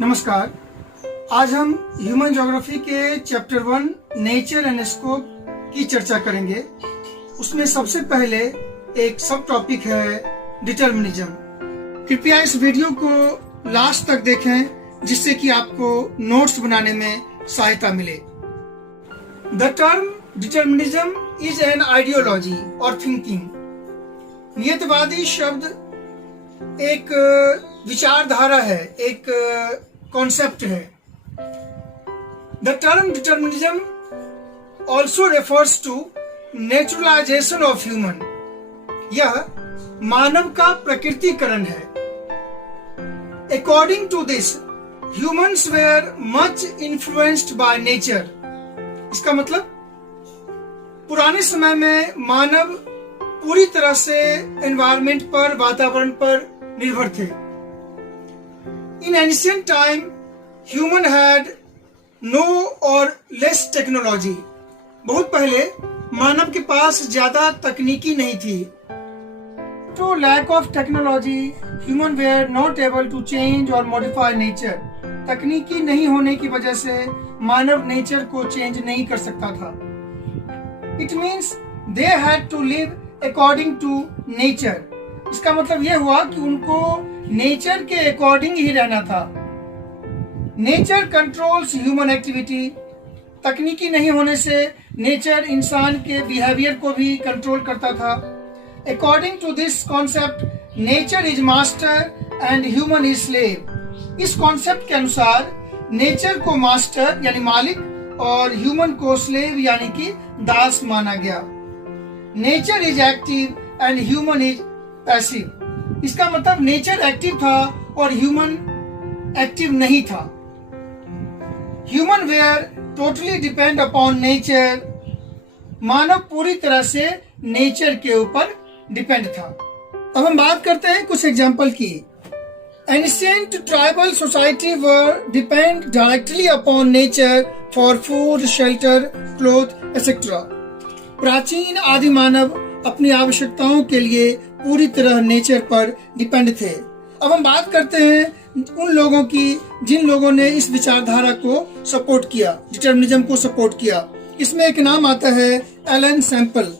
नमस्कार। आज हम ह्यूमन ज्योग्राफी के चैप्टर 1 नेचर एंड स्कोप की चर्चा करेंगे। उसमें सबसे पहले एक सब टॉपिक है डिटर्मिनिज्म। कृपया इस वीडियो को लास्ट तक देखें जिससे कि आपको नोट्स बनाने में सहायता मिले। The term determinism is an ideology और थिंकिंग। नियतवादी शब्द एक विचारधारा है, एक कॉन्सेप्ट है। The term determinism also refers to naturalization of human. यह मानव का प्रकृतिकरण है। According to this humans were much influenced by nature. इसका मतलब पुराने समय में मानव पूरी तरह से एनवायरमेंट पर, वातावरण पर निर्भर थे। In ancient time human had no और लेस टेक्नोलॉजी। बहुत पहले मानव के पास ज्यादा तकनीकी नहीं थी। तो lack of technology human were not able to change और मॉडिफाई नेचर। तकनीकी नहीं होने की वजह से मानव नेचर को चेंज नहीं कर सकता था। It means they had to live according to nature. इसका मतलब यह हुआ कि उनको नेचर के अकॉर्डिंग ही रहना था। Nature controls human activity. तकनीकी नहीं होने से नेचर इंसान के बिहेवियर को भी कंट्रोल करता था। According to this concept nature is master and human is slave. इस कॉन्सेप्ट के अनुसार नेचर को मास्टर यानी मालिक और ह्यूमन को स्लेव यानी कि दास माना गया। Nature is active and human is passive. इसका मतलब नेचर एक्टिव था और ह्यूमन एक्टिव नहीं था। Human were totally depend upon nature. मानव पूरी तरह से नेचर के ऊपर डिपेंड था। अब हम बात करते हैं कुछ एग्जाम्पल की। Ancient tribal society were depend directly upon nature for food, shelter, cloth etcetera. प्राचीन आदि मानव अपनी आवश्यकताओं के लिए पूरी तरह नेचर पर डिपेंड थे। अब हम बात करते हैं उन लोगों की जिन लोगों ने इस विचारधारा को सपोर्ट किया, डिटर्मिनिज्म को सपोर्ट किया। इसमें एक नाम आता है Ellen Semple.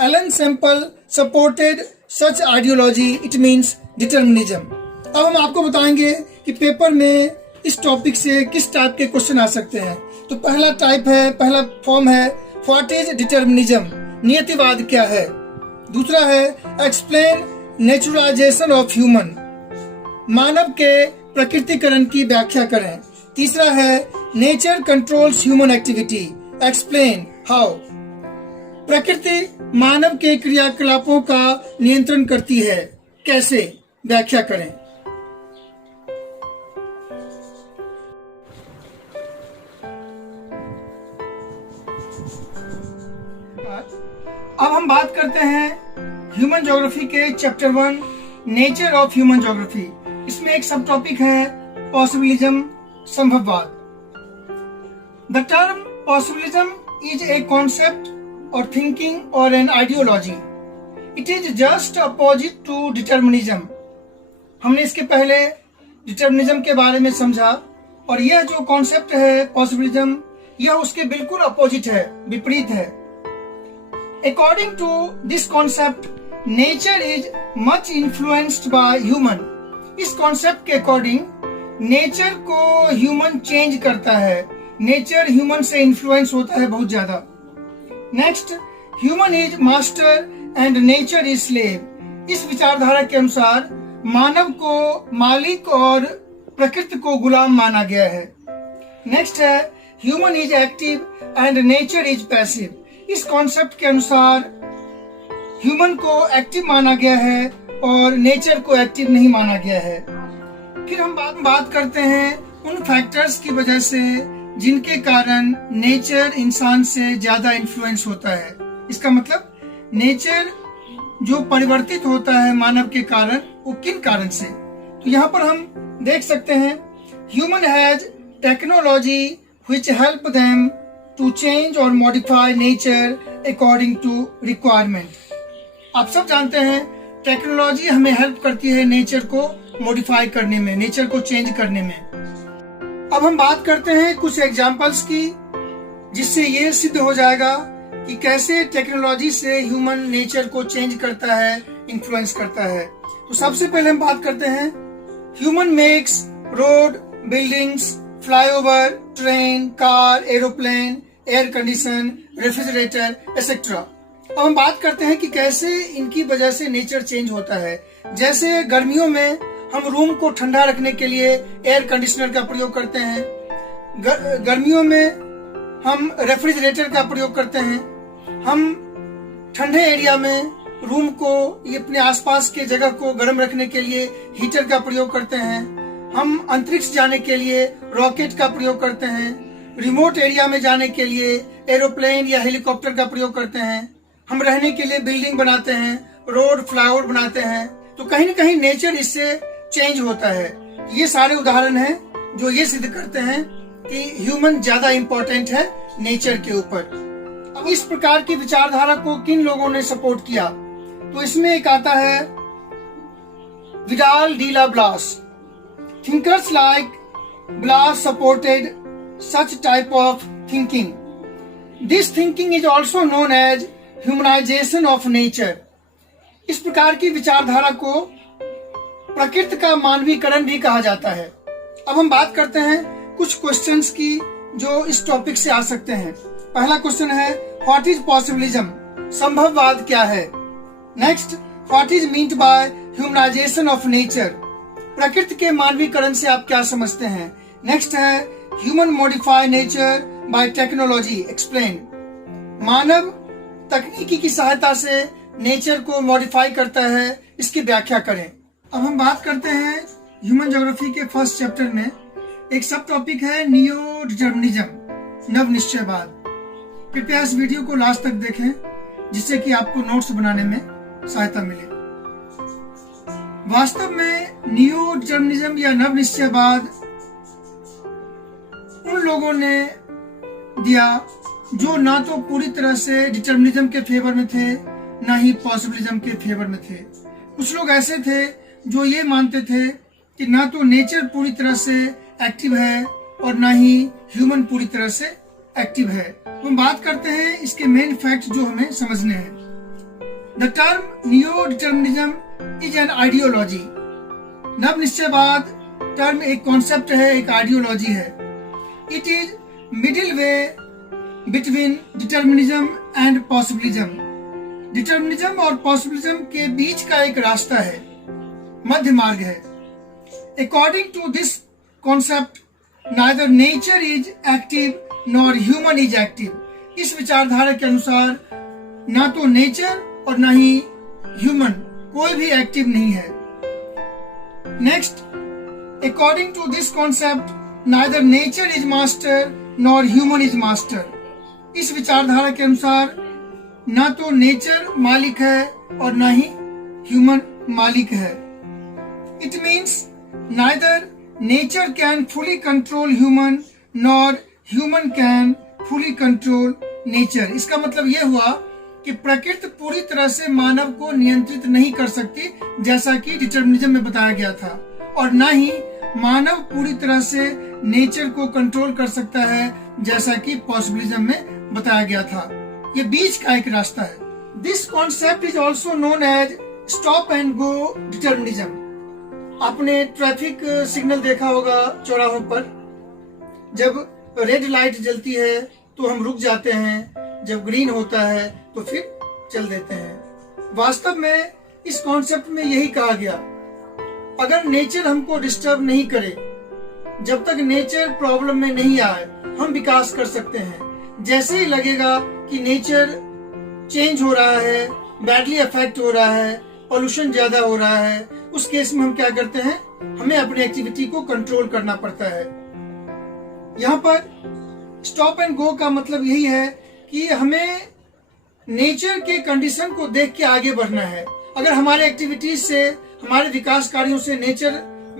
Ellen Semple supported such ideology, it means determinism. अब हम आपको बताएंगे कि पेपर में इस टॉपिक से किस टाइप के क्वेश्चन आ सकते हैं। तो पहला फॉर्म है व्हाट इज डिटर्मिनिज्म, नियतिवाद क्या है। दूसरा है एक्सप्लेन नेचुरलाइजेशन ऑफ ह्यूमन, मानव के प्रकृतिकरण की व्याख्या करें। तीसरा है nature controls human activity, explain how. प्रकृति मानव के क्रियाकलापों का नियंत्रण करती है, कैसे, व्याख्या करें। अब हम बात करते हैं ह्यूमन ज्योग्राफी के chapter 1 nature of human geography. इसमें एक सब टॉपिक है पॉसिबिलिज्म, संभववाद। The term possibilism is a concept और थिंकिंग और an ideology. It is just opposite to determinism. हमने इसके पहले डिटर्मिनिज्म के बारे में समझा और यह जो कॉन्सेप्ट है पॉसिबिलिज्म, यह उसके बिल्कुल अपोजिट है, विपरीत है। According to this concept, nature is much influenced by human. इस कॉन्सेप्ट के अकॉर्डिंग नेचर को ह्यूमन चेंज करता है। नेचर ह्यूमन से इन्फ्लुएंस होता है बहुत ज्यादा। Next, human is master and nature is slave. इस विचारधारा के अनुसार मानव को मालिक और प्रकृति को गुलाम माना गया है। नेक्स्ट है human is active and nature is passive. इस कॉन्सेप्ट के अनुसार ह्यूमन को एक्टिव माना गया है और नेचर को एक्टिव नहीं माना गया है। फिर हम बात करते हैं उन फैक्टर्स की वजह से जिनके कारण नेचर इंसान से ज्यादा इन्फ्लुएंस होता है। इसका मतलब नेचर जो परिवर्तित होता है मानव के कारण, वो किन कारण से। तो यहाँ पर हम देख सकते हैं human has technology which help them to change or modify nature according to requirement। आप सब जानते हैं टेक्नोलॉजी हमें हेल्प करती है नेचर को मॉडिफाई करने में, नेचर को चेंज करने में। अब हम बात करते हैं कुछ एग्जाम्पल्स की, जिससे ये सिद्ध हो जाएगा कि कैसे टेक्नोलॉजी से ह्यूमन नेचर को चेंज करता है, इन्फ्लुएंस करता है। तो सबसे पहले हम बात करते हैं human makes road, buildings, flyover, train, car, aeroplane, air condition, refrigerator etcetera. अब हम बात करते हैं कि कैसे इनकी वजह से नेचर चेंज होता है। जैसे गर्मियों में हम रूम को ठंडा रखने के लिए एयर कंडीशनर का प्रयोग करते हैं, गर्मियों में हम रेफ्रिजरेटर का प्रयोग करते हैं, हम ठंडे एरिया में रूम को, ये अपने आसपास के जगह को गर्म रखने के लिए हीटर का प्रयोग करते हैं, हम अंतरिक्ष जाने के लिए रॉकेट का प्रयोग करते हैं, रिमोट एरिया में जाने के लिए एरोप्लेन या हेलीकॉप्टर का प्रयोग करते हैं, हम रहने के लिए बिल्डिंग बनाते हैं, रोड, फ्लाईओवर बनाते हैं। तो कहीं न कहीं नेचर इससे चेंज होता है। ये सारे उदाहरण हैं जो ये सिद्ध करते हैं कि ह्यूमन ज्यादा इंपॉर्टेंट है नेचर के ऊपर। अब इस प्रकार की विचारधारा को किन लोगों ने सपोर्ट किया? तो इसमें एक आता है Vidal de la Blache. Thinkers like Blache supported such type of thinking. This thinking is also known as humanization of nature. इस प्रकार की विचारधारा को प्रकृति का मानवीकरण भी कहा जाता है। अब हम बात करते हैं कुछ क्वेश्चंस की जो इस टॉपिक से आ सकते हैं। पहला क्वेश्चन है व्हाट इज पॉसिबिलिज्म? संभववाद क्या है? Next, what is meant by humanisation of nature? प्रकृति के मानवीकरण से आप क्या समझते हैं? नेक्स्ट है human modify nature by technology, explain. मानव तकनीकी की सहायता से नेचर को मॉडिफाई करता है, इसकी व्याख्या करें। अब हम बात करते हैं ह्यूमन ज्योग्राफी के फर्स्ट चैप्टर में एक सब टॉपिक है नियो डिटर्मिनिज्म, नव निश्चयवाद। कृपया इस वीडियो को लास्ट तक देखें जिससे कि आपको नोट्स बनाने में सहायता मिले। वास्तव में नियो डिटर्मिनिज्म या नव निश्चयवाद उन लोगों ने दिया जो ना तो पूरी तरह से डिटर्मिनिज्म के फेवर में थे, ना ही पॉसिबिलिज्म के फेवर में थे। कुछ लोग ऐसे थे जो ये मानते थे कि ना तो नेचर पूरी तरह से एक्टिव है और ना ही ह्यूमन पूरी तरह से एक्टिव है। तो हम बात करते हैं इसके मेन फैक्ट जो हमें समझने हैं। The term neo determinism is an ideology. नव निश्चयवाद टर्म एक कॉन्सेप्ट है, एक आइडियोलॉजी है। It is middle way between determinism and possibilism. Determinism और पॉसिबिलिज्म के बीच का एक रास्ता है, मध्य मार्ग है। According to this concept neither nature is active nor human is active. इस विचारधारा के अनुसार ना तो नेचर और ना ही ह्यूमन कोई भी एक्टिव नहीं है। Next, according to this concept neither nature is master nor human is master. इस विचारधारा के अनुसार ना तो नेचर मालिक है और ना ही ह्यूमन मालिक है। It means neither nature can fully control human nor human can fully control nature. इसका मतलब यह हुआ कि प्रकृति पूरी तरह से मानव को नियंत्रित नहीं कर सकती, जैसा कि डिटर्मिनिज्म में बताया गया था, और ना ही मानव पूरी तरह से नेचर को कंट्रोल कर सकता है, जैसा कि पॉसिबिलिज्म में बताया गया था। ये बीच का एक रास्ता है। This concept is also known as stop and go determinism. आपने ट्रैफिक सिग्नल देखा होगा चौराहों पर, जब रेड लाइट जलती है तो हम रुक जाते हैं, जब ग्रीन होता है तो फिर चल देते हैं। वास्तव में इस कॉन्सेप्ट में यही कहा गया, अगर नेचर हमको डिस्टर्ब नहीं करे, जब तक नेचर प्रॉब्लम में नहीं आए, हम विकास कर सकते हैं। जैसे ही लगेगा कि नेचर चेंज हो रहा है, बैडली अफेक्ट हो रहा है, पोल्यूशन ज्यादा हो रहा है, उस केस में हम क्या करते हैं, हमें अपनी एक्टिविटी को कंट्रोल करना पड़ता है। यहाँ पर स्टॉप एंड गो का मतलब यही है कि हमें नेचर के कंडीशन को देख के आगे बढ़ना है। अगर हमारे एक्टिविटीज से, हमारे विकास कार्यों से नेचर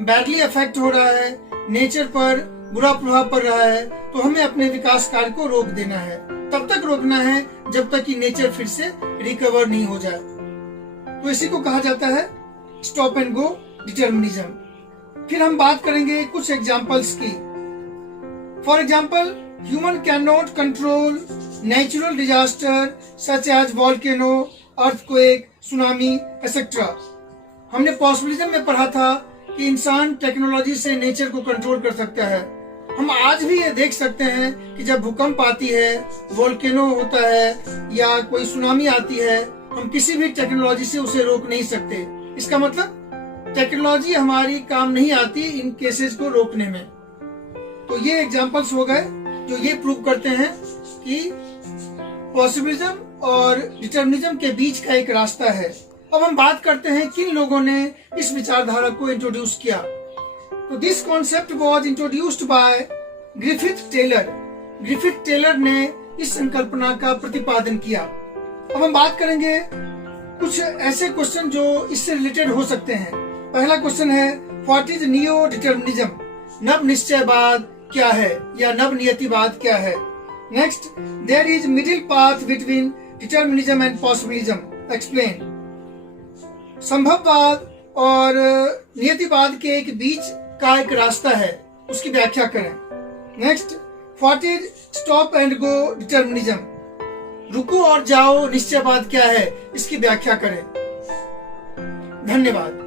बैडली अफेक्ट हो रहा है, नेचर पर बुरा प्रभाव पड़ रहा है, तो हमें अपने विकास कार्य को रोक देना है। तब तक रोकना है जब तक कि नेचर फिर से रिकवर नहीं हो जाए। तो इसी को कहा जाता है स्टॉप एंड गो डिटर्मिनिज्म। फिर हम बात करेंगे कुछ एग्जाम्पल्स की। For example, human cannot control natural disaster such as volcano, earthquake, tsunami, etc. हमने पॉसिबिलिज्म में पढ़ा था कि इंसान टेक्नोलॉजी से नेचर को कंट्रोल कर सकता है। हम आज भी ये देख सकते हैं कि जब भूकंप आती है, वोल्केनो होता है या कोई सुनामी आती है, हम किसी भी टेक्नोलॉजी से उसे रोक नहीं सकते। इसका मतलब टेक्नोलॉजी हमारी काम नहीं आती इन केसेस को रोकने में। तो ये एग्जांपल्स हो गए जो ये प्रूव करते हैं कि पॉसिबिलिज्म और डिटर्मिनिज्म के बीच का एक रास्ता है। अब हम बात करते हैं किन लोगों ने इस विचारधारा को इंट्रोड्यूस किया। तो this concept was introduced by Griffith Taylor. Griffith Taylor ने इस संकल्पना का प्रतिपादन किया। अब हम बात करेंगे कुछ ऐसे क्वेश्चन जो इससे रिलेटेड हो सकते हैं। पहला क्वेश्चन है, व्हाट इज नियो डिटर्मिनिज्म? नव निश्चयवाद क्या है या नव नियतिवाद क्या है? Next, there is middle path between determinism and possibilism, explain. संभववाद और नियतिवाद के एक बीच का एक रास्ता है, उसकी व्याख्या करें। Next, what is stop and go determinism? रुको और जाओ निश्चयवाद क्या है, इसकी व्याख्या करें। धन्यवाद।